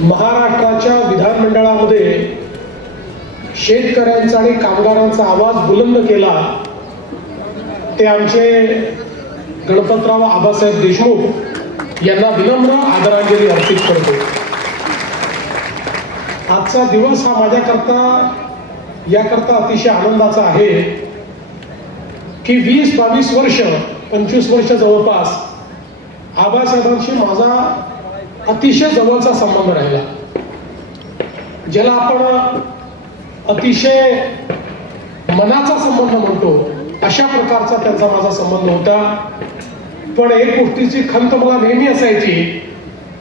महाराष्ट्राच्या विधानमंडळामध्ये शेतकऱ्यांचा आणि कामगारांचा आवाज बुलंद केला ते आमचे गणपतराव आबासाहेब देशमुख यांना विनम्र आदरांजली अर्पित करतो। आजचा दिवस हा माझ्याकरता याकरता अतिशय आनंदाचा आहे की 20-22 वर्ष 25 वर्ष जवळपास आबासाहेबांशी माझा अतिशय जवळचा संबंध राहिला, ज्याला आपण अतिशय मनाचा संबंध म्हणतो अशा प्रकारचा त्यांचा माझा संबंध होता। पण एक गोष्टीची खंत मला नेहमी असायची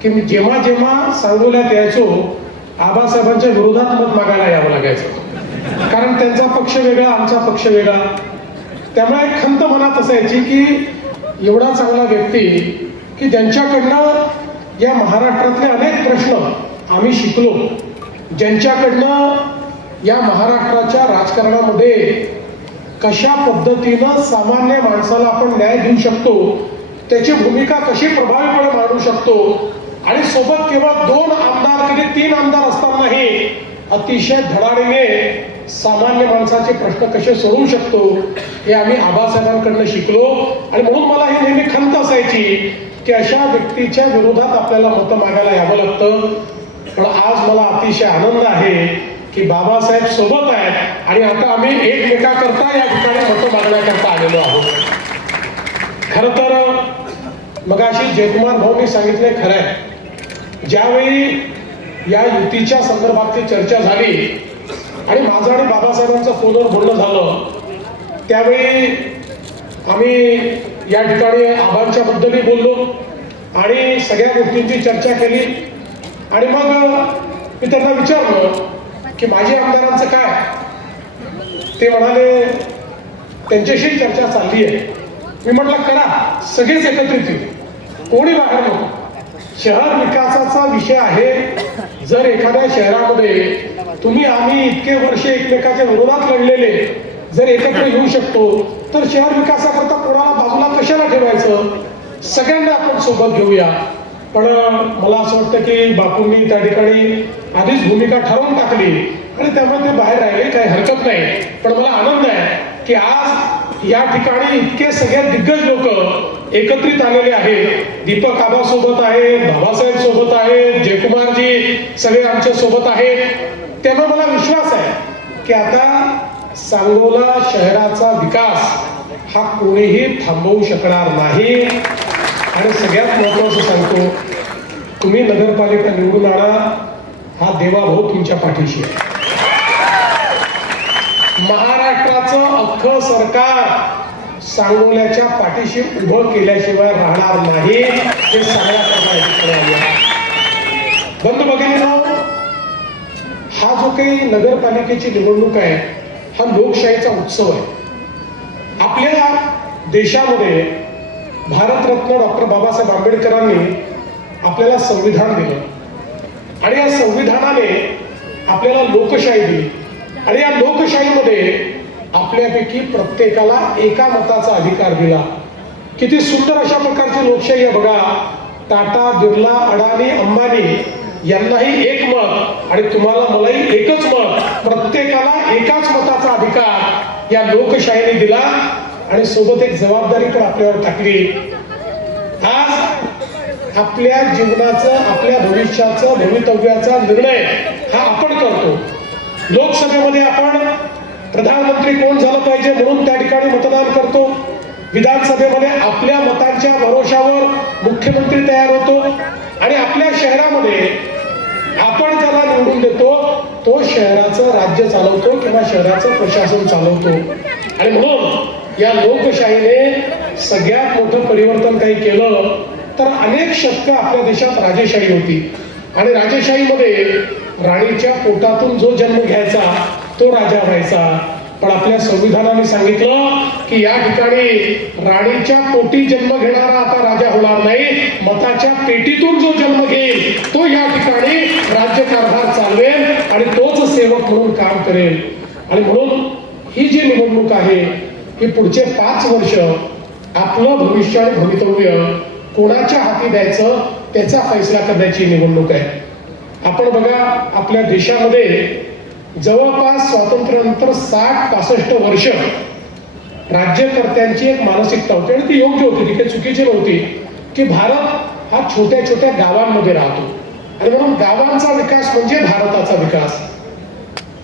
की मी जेव्हा जेव्हा सांगोल्यात यायचो आबासाहेबांच्या विरोधात मत मागायला यावं लागायचं, कारण त्यांचा पक्ष वेगळा आमचा पक्ष वेगळा। त्यामुळे एक खंत मनात असायची की एवढा चांगला व्यक्ती की ज्यांच्याकडनं या महाराष्ट्रातले अनेक प्रश्न आम्ही शिकलो, ज्यांच्याकडनं या महाराष्ट्राच्या राजकारणामध्ये कशा पद्धतीनं सामान्य माणसाला आपण न्याय देऊ शकतो, त्याची भूमिका कशी प्रभावीपणे मांडू शकतो आणि सोबत केवळ 2 आमदार कधी 3 आमदार असतानाही अतिशय धडाडीने सामान्य माणसाचे प्रश्न कसे सोडवू शकतो हे आम्ही आबासाहेबांकडनं शिकलो। आणि म्हणून मला ही नेहमी खंत असायची की अशा व्यक्तीच्या विरोधात आपल्याला मतं मागायला यावं लागतं। पण आज मला अतिशय आनंद आहे की बाबासाहेब सोबत आहेत आणि आता आम्ही एकमेकाकरता या ठिकाणी मतं मागण्याकरता आलेलो आहोत। खरं तर मगाशी जयकुमार भाऊंनी सांगितले खरं आहे, ज्यावेळी या युतीच्या संदर्भातली चर्चा झाली आणि माझं आणि बाबासाहेबांचं फोनवर बोलणं झालं, त्यावेळी आम्ही या ठिकाणी आबांच्या बद्दलही बोललो आणि सगळ्या गोष्टींची चर्चा केली। आणि मग मी त्यांना विचारलं की माझी आमदारांचं काय, ते म्हणाले त्यांच्याशी चर्चा चालली आहे। मी म्हटलं करा, सगळेच एकत्रित येऊ, कोणी बाहेर नको। शहर विकासाचा विषय आहे, जर एखाद्या शहरामध्ये तुम्ही आम्ही इतके वर्ष एकमेकाच्या विरोधात लढलेले जर एकत्र येऊ शकतो तर शहर विकासाकरता कोणाला बाजूला कशाला ठेवायचं, सगळ्यांना आपण सोबत घेऊया। पण मला असं वाटतं की बापूंनी त्या ठिकाणी आधीच भूमिका ठरवून टाकली आणि त्यामुळे ते बाहेर राहिले, काही हरकत नाही। पण मला आनंद आहे की आज या ठिकाणी इतके सगळे दिग्गज लोक एकत्रित आलेले आहेत। दीपक आबा सोबत आहेत, बाबासाहेब सोबत आहेत, जयकुमारजी सगळे आमच्या सोबत आहेत। त्यामुळे मला विश्वास आहे की आता सांगोला शहराचा विकास हा कोणीही थांबवू शकणार नाही। आणि सगळ्यात महत्वाचं सांगतो, तुम्ही नगरपालिका निवडून आणा, हा देवाभाऊ तुमच्या पाठीशी आहे। महाराष्ट्राचं अख्खं सरकार सांगोल्याच्या पाठीशी उभं केल्याशिवाय राहणार नाही, हे सगळ्या बंधू भगिनींनो, हा जो काही नगरपालिकेची निवडणूक आहे हा लोकशाहीचा उत्सव आहे। आपल्या देशामध्ये भारतरत्न डॉक्टर बाबासाहेब आंबेडकरांनी आपल्याला संविधान दिलं आणि या संविधानाने आपल्याला लोकशाही दिली आणि या लोकशाहीमध्ये आपल्यापैकी प्रत्येकाला एका मताचा अधिकार दिला। किती सुंदर अशा प्रकारची लोकशाही आहे बघा। टाटा, बिर्ला, अडाणी, अंबानी यांनाही एक मत आणि तुम्हाला मलाही एकच मत, प्रत्येकाला एकाच मताचा अधिकार या लोकशाहीने दिला आणि सोबत एक जबाबदारी पण आपल्यावर टाकली। आज आपल्या जीवनाचं, आपल्या भविष्याचं, भवितव्याचा निर्णय हा आपण करतो। लोकसभेमध्ये आपण प्रधानमंत्री कोण झालं पाहिजे म्हणून त्या ठिकाणी मतदान करतो, विधानसभेमध्ये आपल्या मतांच्या भरोशावर मुख्यमंत्री तयार होतो आणि आपल्या शहरामध्ये आपण ज्याला निवडून देतो तो शहराचं राज्य चालवतो किंवा शहराचं प्रशासन चालवतो। आणि म्हणून या लोकशाहीने सगळ्यात मोठं परिवर्तन काही केलं तर अनेक शतकं आपल्या देशात राजेशाही होती आणि राजेशाहीमध्ये राणीच्या पोटातून जो जन्म घ्यायचा तो राजा व्हायचा। पण आपल्या संविधानाने सांगितलं की या ठिकाणी राणीच्या पोटी जन्म घेणारा आता राजा होणार नाही, मताच्या पेटीतून जो जन्म घेईल तो या ठिकाणी राज्यकारभार चालवेल आणि तोच सेवक म्हणून काम करेल। आणि म्हणून ही जी निवडणूक आहे ही पुढचे 5 वर्ष आपलं भविष्य आणि भवितव्य कोणाच्या हाती द्यायचं त्याचा फैसला करण्याची निवडणूक आहे। आपण बघा, आपल्या देशामध्ये जवळपास स्वातंत्र्यानंतर 60-65 वर्ष राज्यकर्त्यांची एक मानसिकता होती आणि ती योग्य होती, ती काही चुकीची नव्हती, की भारत हा छोट्या छोट्या गावांमध्ये राहतो आणि म्हणून गावांचा विकास म्हणजे भारताचा विकास.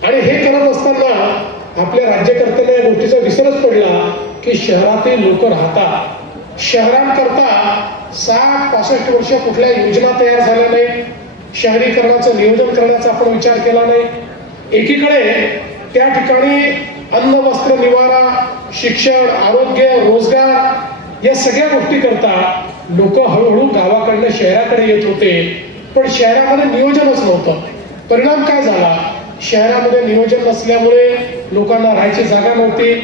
आणि हे करत असताना आपल्या राज्यकर्त्यांना या गोष्टीचा विसरच पडला की शहरातील लोक राहतात. शहरांकरता 60-65 वर्ष कुठल्या योजना तयार झाल्या नाही, शहरीकरणाचं नियोजन करण्याचा आपण विचार केला नाही. एकीकडे त्या ठिकाणी अन्न, वस्त्र, निवारा, शिक्षण, आरोग्य, रोजगार या सगळ्या गोष्टी करता लोक हळूहळू गावाकडनं शहराकडे येत होते, पण शहरामध्ये नियोजनच नव्हतं. परिणाम काय झाला? शहरामध्ये नियोजन नसल्यामुळे लोकांना राहायची जागा नव्हती.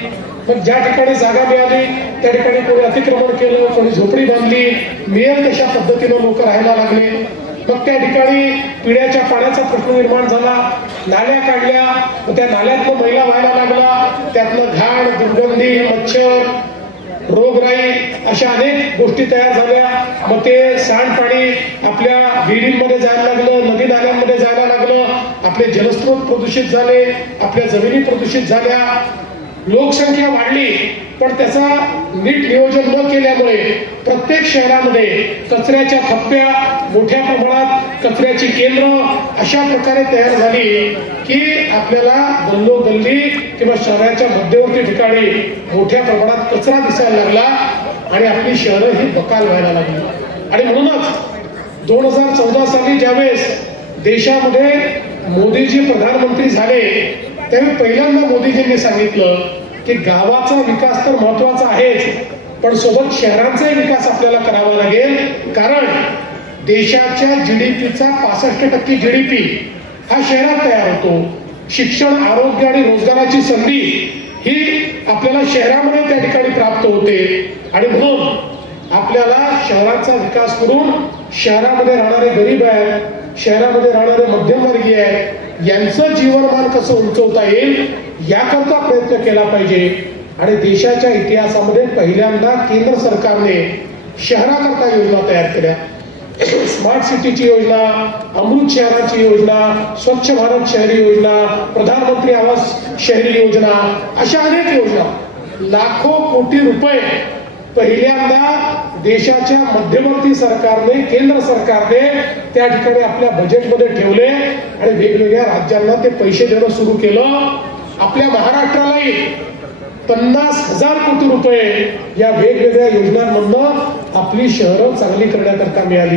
मग ज्या ठिकाणी जागा मिळाली त्या ठिकाणी कोणी अतिक्रमण केलं, कोणी झोपडी बांधली, मिळेल तशा पद्धतीनं लोक राहायला लागले. मग त्या ठिकाणी पिण्याच्या पाण्याचा प्रश्न निर्माण झाला, नाल्या काढल्या, मग त्या नाल्यातनं मैला व्हायला लागला, त्यातनं घाण, दुर्गंधी, मच्छर, रोगराई अशा अनेक गोष्टी तयार झाल्या. मग ते सांडपाणी आपल्या विहिरींमध्ये जायला लागलं, नदी नाल्यांमध्ये जायला लागलं, आपले जलस्रोत प्रदूषित झाले, आपल्या जमिनी प्रदूषित झाल्या. लोकसंख्या वाढली, पण त्याचा नीट नियोजन न केल्यामुळे प्रत्येक शहरामध्ये कचऱ्याच्या थप्प्या, मोठ्या प्रमाणात कचऱ्याची केंद्र अशा प्रकारे तयार झाली की आपल्याला गल्लोगल्ली किंवा शहराच्या मध्यवर्ती ठिकाणी मोठ्या प्रमाणात कचरा दिसायला लागला आणि आपली शहरं ही बकाल व्हायला लागली. आणि म्हणूनच 2014 साली ज्यावेळेस देशामध्ये मोदीजी प्रधानमंत्री झाले त्यावेळी पहिल्यांदा मोदीजींनी सांगितलं की गावाचा विकास तर महत्वाचा आहेच, पण सोबत शहरांचाही विकास आपल्याला करावा लागेल. कारण देशाच्या जीडीपीचा 65% जीडीपी हा शहरात तयार होतो. शिक्षण, आरोग्य आणि रोजगाराची संधी ही आपल्याला शहरामध्ये त्या ठिकाणी प्राप्त होते. आणि म्हणून आपल्याला शहराचा विकास करून शहरामध्ये राहणारे गरीब आहेत, शहरामध्ये राहणारे मध्यमवर्गीय आहेत, यांचं जीवनमान कसं उंचवता येईल याकरता प्रयत्न केला पाहिजे. आणि देशाच्या इतिहासामध्ये पहिल्यांदा केंद्र सरकारने शहराकरता योजना तयार केल्या. स्मार्ट सिटीची योजना, अमृत शहराची योजना, स्वच्छ भारत शहरी योजना, प्रधानमंत्री आवास शहरी योजना, अशा अनेक योजना, लाखो कोटी रुपये पहिल्यांदा देशाच्या मध्यवर्ती सरकारने, केंद्र सरकारने त्या ठिकाणी आपल्या बजेटमध्ये ठेवले आणि वेगवेगळ्या राज्यांना ते पैसे देणं सुरू केलं. आपल्या महाराष्ट्रालाही 50,000 कोटी रुपये या वेगवेगळ्या योजनांमधनं आपली शहरं चांगली करण्याकरता मिळाली.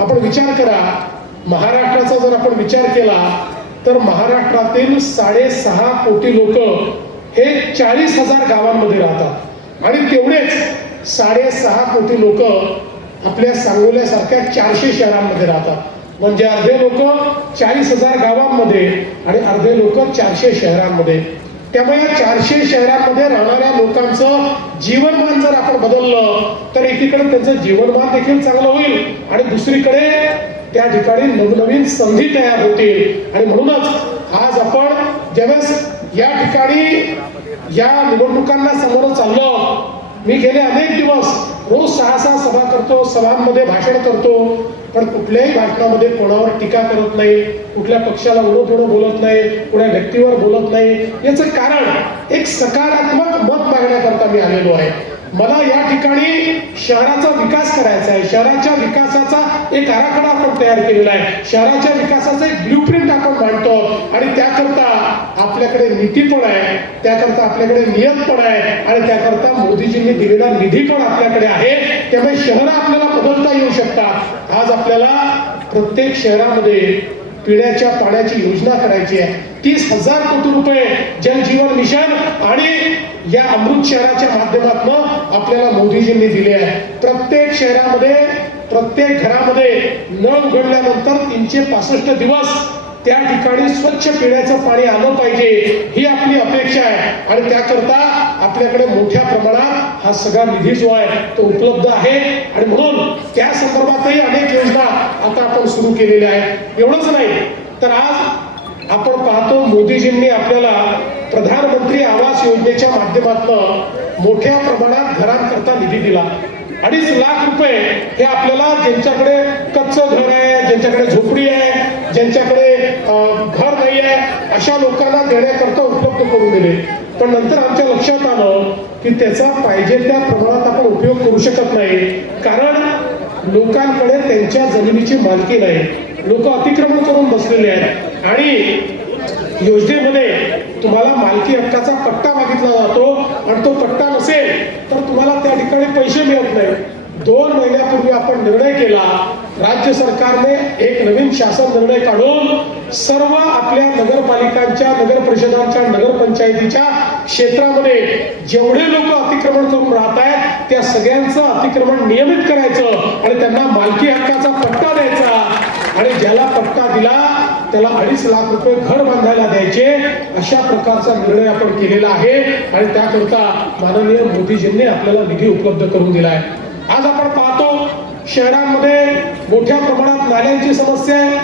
आपण विचार करा, महाराष्ट्राचा जर आपण विचार केला तर महाराष्ट्रातील 6.5 कोटी लोक हे 40,000 गावांमध्ये राहतात आणि तेवढेच 6.5 कोटी लोक आपल्या सांगोल्यासारख्या 400 शहरांमध्ये राहतात. म्हणजे अर्धे लोक 40,000 गावांमध्ये आणि अर्धे लोक 400 शहरांमध्ये. त्यामुळे या 400 शहरांमध्ये राहणाऱ्या लोकांचं जीवनमान जर आपण बदललं तर एकीकडे त्यांचं जीवनमान देखील चांगलं होईल आणि दुसरीकडे त्या ठिकाणी नवनवीन संधी तयार होतील. आणि म्हणूनच आज आपण ज्यावेळेस या ठिकाणी या निवडणुकांना समोर चाललो, मी गेले अनेक दिवस रोज 6 सभा करतो, सभांमध्ये भाषण करतो, पण कुठल्याही भाषणामध्ये कोणावर टीका करत नाही, कुठल्या पक्षाला उडं बोलत नाही, कुठल्या व्यक्तीवर बोलत नाही. याचं कारण एक सकारात्मक मत मागण्याकरता मी आलेलो आहे. मला या ठिकाणी शहराचा विकास करायचा आहे, शहराच्या विकासाचा एक आराखडा आपण तयार केलेला आहे, शहराच्या विकासाचा एक ब्ल्यूप्रिंट आपण मांडतो आणि त्याकरता आपल्याकडे नीती पण आहे, त्याकरता आपल्याकडे नियत पण आहे आणि त्याकरता मोदीजींनी दिलेला निधी पण आपल्याकडे आहे. त्यामुळे शहरं आपल्याला बदलता येऊ शकतात. आज आपल्याला प्रत्येक शहरामध्ये पिण्याच्या पाण्याची योजना करायची आहे. 30,000 कोटी रुपये जल जीवन मिशन आणि या अमृत शहराच्या माध्यमातून आपल्याला मोदीजींनी दिले आहे. प्रत्येक शहरामध्ये, प्रत्येक घरामध्ये नळ उघडल्यानंतर 365 दिवस त्या ठिकाणी स्वच्छ पिण्याचं पाणी आलं पाहिजे, ही आपली अपेक्षा आहे. आणि त्याकरता आपल्याकडे मोठ्या प्रमाणात हा सगळा निधी जो आहे तो उपलब्ध आहे आणि म्हणून त्या संदर्भातही अनेक योजना आता आपण सुरू केलेल्या आहेत. एवढंच नाही तर आज आपण पाहतो मोदीजींनी आपल्याला प्रधानमंत्री आवास योजनेच्या माध्यमातून मोठ्या प्रमाणात घरांकरता निधी दिला. 2.5 लाख रुपये हे आपल्याला ज्यांच्याकडे कच्चं घर आहे, ज्यांच्याकडे झोपडी आहे, ज्यांच्याकडे घर नाही आहे अशा लोकांना देण्याकरता उपलब्ध करून दिले. पण नंतर आमच्या लक्षात आलं की त्याचा पाहिजे त्या प्रमाणात आपण उपयोग करू शकत नाही, कारण लोकांकडे त्यांच्या जमिनीची मालकी नाही. लोक अतिक्रमण करून बसलेले आहेत आणि योजनेमध्ये तुम्हाला मालकी हक्काचा पट्टा मागितला जातो आणि तो पट्टा नसेल तर तुम्हाला त्या ठिकाणी पैसे मिळत नाही. 2 महिन्यापूर्वी आपण निर्णय केला, राज्य सरकारने एक नवीन शासन निर्णय काढून सर्व आपल्या नगरपालिकांच्या, नगर परिषदांच्या, नगरपंचायतीच्या क्षेत्रामध्ये जेवढे लोक अतिक्रमण करून राहत आहेत त्या सगळ्यांचं अतिक्रमण नियमित करायचं आणि त्यांना मालकी हक्काचा पट्टा द्यायचा आणि ज्याला पट्टा दिला त्याला 2.5 लाख रुपये घर बांधायला द्यायचे. अशा प्रकारचा निर्णय आपण केलेला आहे आणि त्याकरता माननीय मोदीजींनी आपल्याला निधी उपलब्ध करून दिला आहे. आज आपण पाहतो शहरांमध्ये मोठ्या प्रमाणात नाल्यांची समस्या आहे,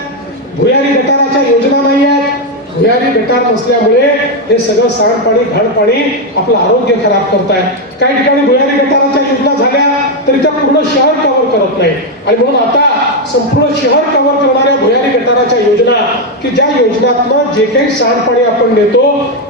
भुयारी गटाराच्या योजना नाही आहेत. भुयारी गटार नसल्यामुळे हे सगळं सांडपाणी घाणपाणी आपलं आरोग्य खराब करताय. काही ठिकाणी भुयारी गटाराच्या योजना झाल्या तरी त्या पूर्ण शहर कव्हर करत नाही आणि म्हणून आता संपूर्ण शहर कव्हर करणाऱ्या भुयारी गटाराच्या योजना की ज्या योजनातनं जे काही सांडपाणी आपण देतो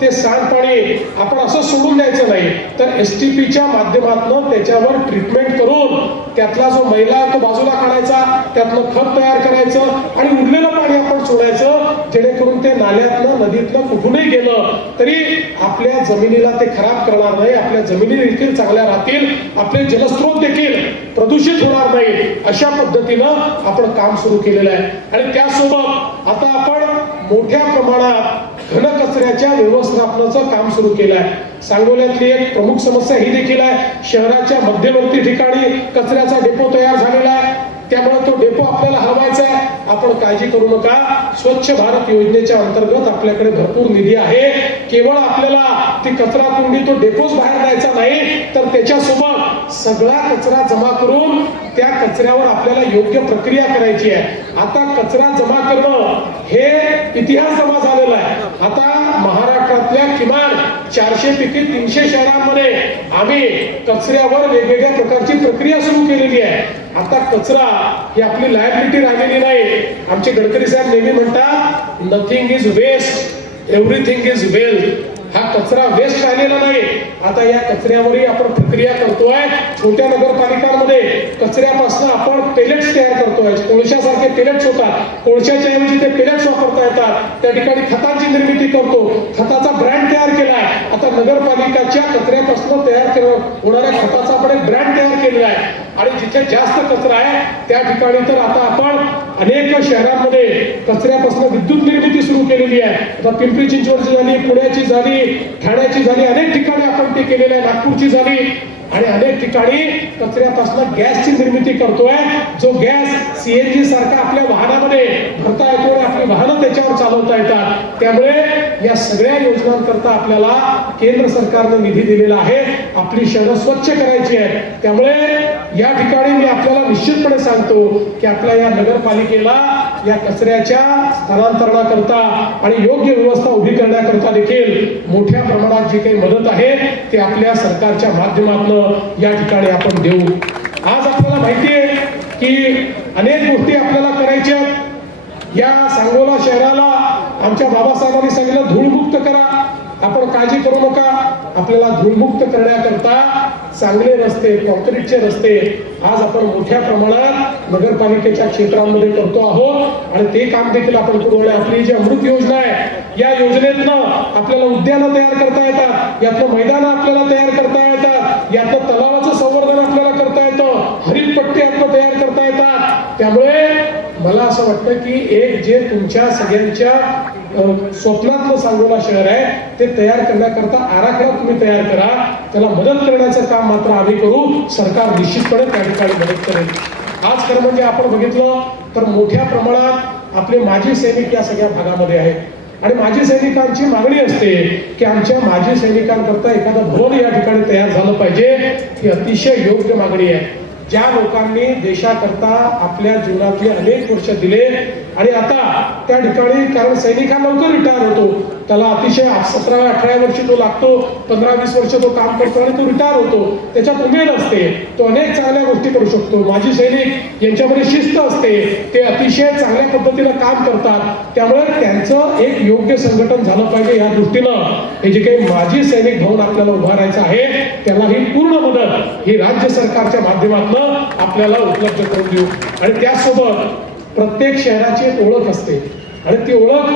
ते सांडपाणी आपण असं सोडून द्यायचं नाही तर STPच्या माध्यमातून त्याच्यावर ट्रीटमेंट करून त्यातला जो मैला आहे तो बाजूला काढायचा, त्यातलं खत तयार करायचं आणि उरलेलं पाणी आपण सोडायचं, जेणेकरून ते नाल्यातनं नदीतनं कुठूनही गेलं तरी आपल्या जमिनीला ते खराब करणार नाही, आपल्या जमिनी देखील चांगल्या राहतील, आपले जलस्रोत देखील प्रदूषित होणार नाही. अशा पद्धतीनं आपण काम सुरू केलेलं आहे आणि त्यासोबत आता आपण मोठ्या प्रमाणात घनकचऱ्याच्या व्यवस्थापनाचं काम सुरू केलं आहे. सांगोल्यातली एक प्रमुख समस्या ही देखील आहे, शहराच्या मध्यवर्ती ठिकाणी कचऱ्याचा डेपो तयार झालेला आहे, त्यामुळे तो डेपो आपल्याला हलवायचा आहे. आपण काळजी करू नका, स्वच्छ भारत योजनेच्या अंतर्गत आपल्याकडे भरपूर निधी आहे. केवळ आपल्याला ती कचरा कुंडी तो डेपोच बाहेर द्यायचा नाही तर त्याच्यासोबत सगळा कचरा जमा करून त्या कचऱ्यावर आपल्याला योग्य प्रक्रिया करायची आहे. आता कचरा जमा करणं हे इतिहास जमा झालेला आहे. आता महाराष्ट्रातल्या किमान 400 पैकी 300 शहरांमध्ये आम्ही कचऱ्यावर वेगवेगळ्या प्रकारची प्रक्रिया सुरू केलेली आहे. आता कचरा ही आपली लायबिलिटी राहिलेली नाही. आमचे गडकरी साहेब नेहमी म्हणतात nothing is waste, everything is wealth. हा कचरा वेस्ट राहिलेला नाही. आता या कचऱ्यावरही आपण प्रक्रिया करतोय. छोट्या नगरपालिकांमध्ये कचऱ्यापासून आपण पेलेट्स तयार करतोय, कोळशासारखे पेलेट्स होतात, कोळशाच्या ऐवजी ते पेलेट्स वापरता येतात. त्या ठिकाणी खताची निर्मिती करतो, खताचा ब्रँड तयार केलाय. आता नगरपालिकाच्या कचऱ्यापासून तयार होणाऱ्या खताचा आपण एक ब्रँड तयार केलेला आहे आणि जिथे जास्त कचरा आहे त्या ठिकाणी तर आता आपण अनेक शहरांमध्ये कचऱ्यापासून विद्युत निर्मिती सुरू केलेली आहे. आता पिंपरी चिंचवडची झाली, पुण्याची झाली, ठाण्याची झाली, अनेक ठिकाणी आपण ते केलेलं आहे, नागपूरची झाली आणि अनेक ठिकाणी कचऱ्यापासून गॅसची निर्मिती करतोय. जो गॅस CNG सारखा आपल्या वाहनामध्ये भरता येतो आणि आपली वाहनं त्याच्यावर चालवता येतात. त्यामुळे या सगळ्या योजनांकरता आपल्याला केंद्र सरकारनं निधी दिलेला आहे. आपली शहरं स्वच्छ करायची आहेत. त्यामुळे या ठिकाणी मी आपल्याला निश्चितपणे सांगतो की आपल्या या नगरपालिकेला या कचऱ्याच्या स्थलांतरणाकरता आणि योग्य व्यवस्था उभी करण्याकरता देखील मोठ्या प्रमाणात जी काही मदत आहे ते आपल्या सरकारच्या माध्यमातून या ठिकाणी आपण देऊ. आज आपल्याला माहिती आहे की अनेक गोष्टी आपल्याला करायच्या. या सांगोला शहराला आमच्या बाबासाहेबांनी सांगितलं धूळमुक्त करा. आपण काळजी करू नका, आपल्याला धूळमुक्त करण्याकरता चांगले रस्ते, कॉन्क्रीटचे रस्ते आज आपण मोठ्या प्रमाणात नगरपालिकेच्या क्षेत्रांमध्ये करतो आहोत आणि ते काम देखील आपण करू. आपली जी अमृत योजना आहे या योजनेतनं आपल्याला उद्यानं तयार करता येतात, यातलं मैदान आपल्याला तयार करता येतात, यातलं तलावाचं संवर्धन आपल्याला करता येतं, हरितपट्टी आपल्याला तयार करता येतात. त्यामुळे मला असं वाटतं की एक जे तुमच्या सगळ्यांच्या स्वप्नातलं सांगोला शहर आहे ते तयार करण्याकरता आराखडा तुम्ही तयार करा. त्याला मदत करण्याचं काम मात्र आम्ही करू. सरकार निश्चितपणे त्या ठिकाणी मदत करेल. आज खरं म्हणजे आपण बघितलं तर मोठ्या प्रमाणात आपले माजी सैनिक या सगळ्या भागामध्ये आहेत आणि माजी सैनिकांची मागणी असते की आमच्या माजी सैनिकांकरता एखादं भवन या ठिकाणी तयार झालं पाहिजे. ही अतिशय योग्य मागणी आहे. ज्या लोकांनी देशाकरता आपल्या जीवनातले अनेक वर्ष दिले आणि आता त्या ठिकाणी, कारण सैनिक हा लवकर रिटायर होतो, त्याला अतिशय 17-18 वर्षी तो लागतो, 15-20 वर्ष तो काम करतो आणि तो रिटायर होतो, त्याच्यात उमेद असते, तो अनेक चांगल्या गोष्टी करू शकतो. माजी सैनिक यांच्यामध्ये शिस्त असते, ते अतिशय चांगल्या पद्धतीनं काम करतात, त्यामुळे त्यांचं एक योग्य संघटन झालं पाहिजे या दृष्टीनं हे जे काही माजी सैनिक भवन आपल्याला उभारायचं आहे त्याला ही पूर्ण मदत ही राज्य सरकारच्या माध्यमातून आपल्याला उपलब्ध करून देऊ. आणि त्यासोबत प्रत्येक शहराची एक ओळख असते आणि ती ओळख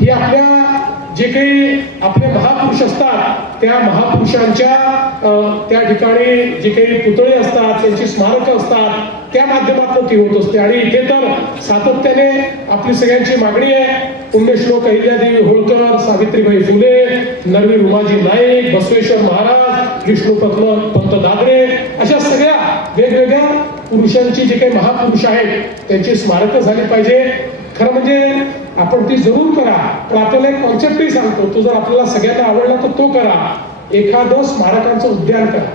ही आपल्या जे काही आपले महापुरुष असतात त्या महापुरुषांच्या त्या ठिकाणी जे काही पुतळे असतात, त्यांची स्मारकं असतात, त्या माध्यमातून ती होत असते. आणि इथे तर सातत्याने आपली सगळ्यांची मागणी आहे, पुण्यश्लोक अहिल्यादेवी होळकर, सावित्रीबाई फुले, नरवी रुमाजी नाईक, बसवेश्वर महाराज, विष्णुपंत दादरे, अशा सगळ्या वेगवेगळ्या पुरुषांची जे काही महापुरुष आहेत त्यांची स्मारकं झाली पाहिजे. खरं म्हणजे आपण ती जरूर करा, पण आपल्याला एक कॉन्सेप्टही सांगतो, तो जर आपल्याला सगळ्यांना आवडला तर तो करा. एखादं स्मारकांचं उद्यान करा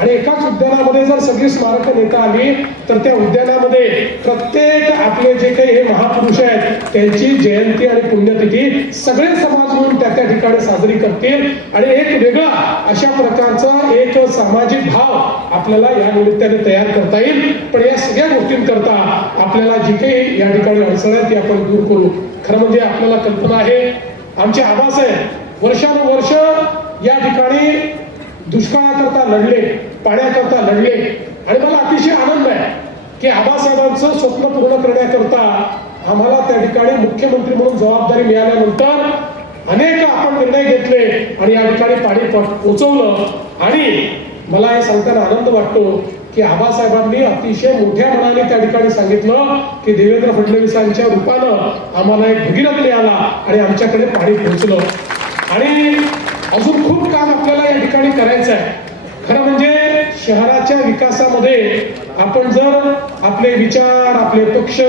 आणि एकाच उद्यानामध्ये जर सगळी स्मारकं नेता आली तर त्या उद्यानामध्ये प्रत्येक आपले जे काही हे महापुरुष आहेत त्यांची जयंती आणि पुण्यतिथी सगळे समाज मिळून त्या त्या ठिकाणी साजरी करतील आणि एक वेगळा अशा प्रकारचा एक सामाजिक भाव आपल्याला या निमित्ताने तयार करता येईल. पण या सगळ्या गोष्टींकरता आपल्याला जी काही या ठिकाणी अडचण आहे ती आपण दूर करू. खरं म्हणजे आपल्याला कल्पना आहे, आमचे आबासाहेब वर्षानुवर्ष या ठिकाणी दुष्काळाकरता लढले, पाण्याकरता लढले आणि मला अतिशय आनंद आहे की आबासाहेबांचं स्वप्न पूर्ण करण्याकरता आम्हाला त्या ठिकाणी मुख्यमंत्री म्हणून जबाबदारी मिळाल्यानंतर अनेक आपण निर्णय घेतले आणि या ठिकाणी पाणी पोहोचवलं. आणि मला हे सांगताना आनंद वाटतो की आबासाहेबांनी अतिशय मोठ्या मनाने त्या ठिकाणी सांगितलं की देवेंद्र फडणवीसांच्या रूपानं आम्हाला एक भगीरथ मिळाला आणि आमच्याकडे पाणी पोहोचलं. आणि अजून खूप काम आपल्याला या ठिकाणी करायचं आहे. खरं म्हणजे शहराच्या विकासामध्ये आपण जर आपले विचार, आपले पक्ष,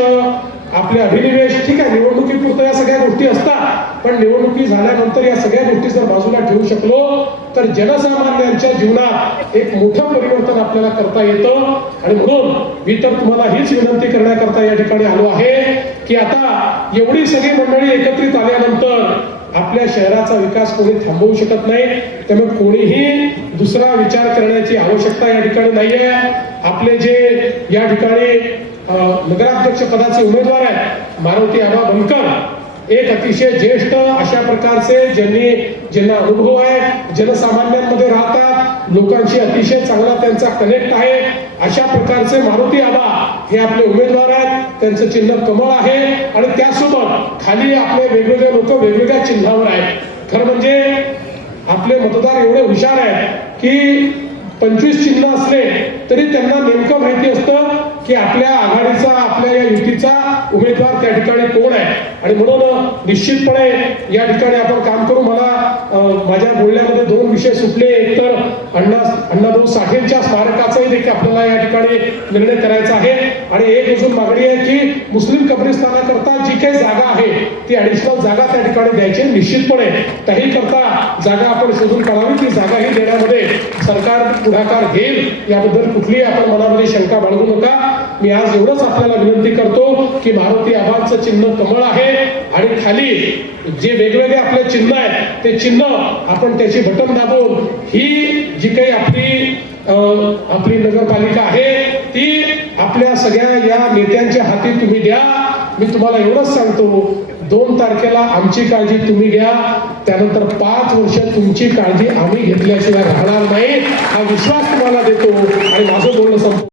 आपले अभिनिवेश, ठीक आहे, निवडणुकीपुरतं या सगळ्या गोष्टी असतात, पण निवडणुकी झाल्यानंतर या सगळ्या गोष्टी जर बाजूला ठेवू शकलो तर जनसामान्यांच्या जीवनात एक मोठं परिवर्तन आपल्याला करता येतं. आणि म्हणून मी तर तुम्हाला हीच विनंती करण्याकरता या ठिकाणी आलो आहे की आता एवढी सगळी मंडळी एकत्रित आल्यानंतर आपल्या शहराचा विकास कोणी थांबवू शकत नाही, त्यामुळे कोणीही दुसरा विचार करण्याची आवश्यकता या ठिकाणी नाहीये. आपले जे या ठिकाणी नगराध्यक्ष पदाचे उमेदवार आहेत मारुती आबा बनकर, एक अतिशय ज्येष्ठ अशा प्रकारचे ज्यांना अनुभव आहे, जनसामान्यांमध्ये राहतात, लोकांशी अतिशय चांगला त्यांचा कनेक्ट आहे, अशा प्रकारचे मारुती आबा हे आपले उमेदवार आहेत. त्यांचं चिन्ह कमळ आहे आणि त्यासोबत खाली आपले वेगवेगळे लोक वेगवेगळ्या चिन्हावर आहेत. खरं म्हणजे आपले मतदार एवढे हुशार आहेत की 25 चिन्ह असले तरी त्यांना नेमकं माहिती असतं की आपल्या आघाडीचा, आपल्या या युतीचा उमेदवार त्या ठिकाणी कोण आहे. आणि म्हणून निश्चितपणे या ठिकाणी आपण काम करू. मला माझ्या बोलण्यामध्ये 2 विषय सुटले. एक तर अण्णाभाऊ साठेंच्या स्मारकाचाही देखील आपल्याला या ठिकाणी निर्णय करायचा आहे आणि एक अजून मागणी आहे की मुस्लिम कब्रिस्तानाकरता जी काही जागा आहे ती ऍडिशनल जागा त्या ठिकाणी द्यायची. निश्चितपणे त्याही करता जागा आपण शोधून काढावी. ती जागाही देण्यामध्ये सरकार पुढाकार घेईल, याबद्दल कुठलीही आपण मनामध्ये शंका बाळगू नका. मी आज एवढंच आपल्याला विनंती करतो की मारुती आबांचं चिन्ह कमळ आहे आणि खाली जे वेगवेगळे आपले चिन्ह आहेत ते चिन्ह आपण त्याची बटन दाबून ही जी काही आपली नगरपालिका आहे ती आपल्या सगळ्या या नेत्यांच्या हाती तुम्ही द्या. मी तुम्हाला एवढंच सांगतो, 2 तारखेला आमची काळजी तुम्ही घ्या, त्यानंतर 5 वर्ष तुमची काळजी आम्ही घेतल्याशिवाय राहणार नाही, हा विश्वास तुम्हाला देतो. आणि माझं बोलणं संपलं.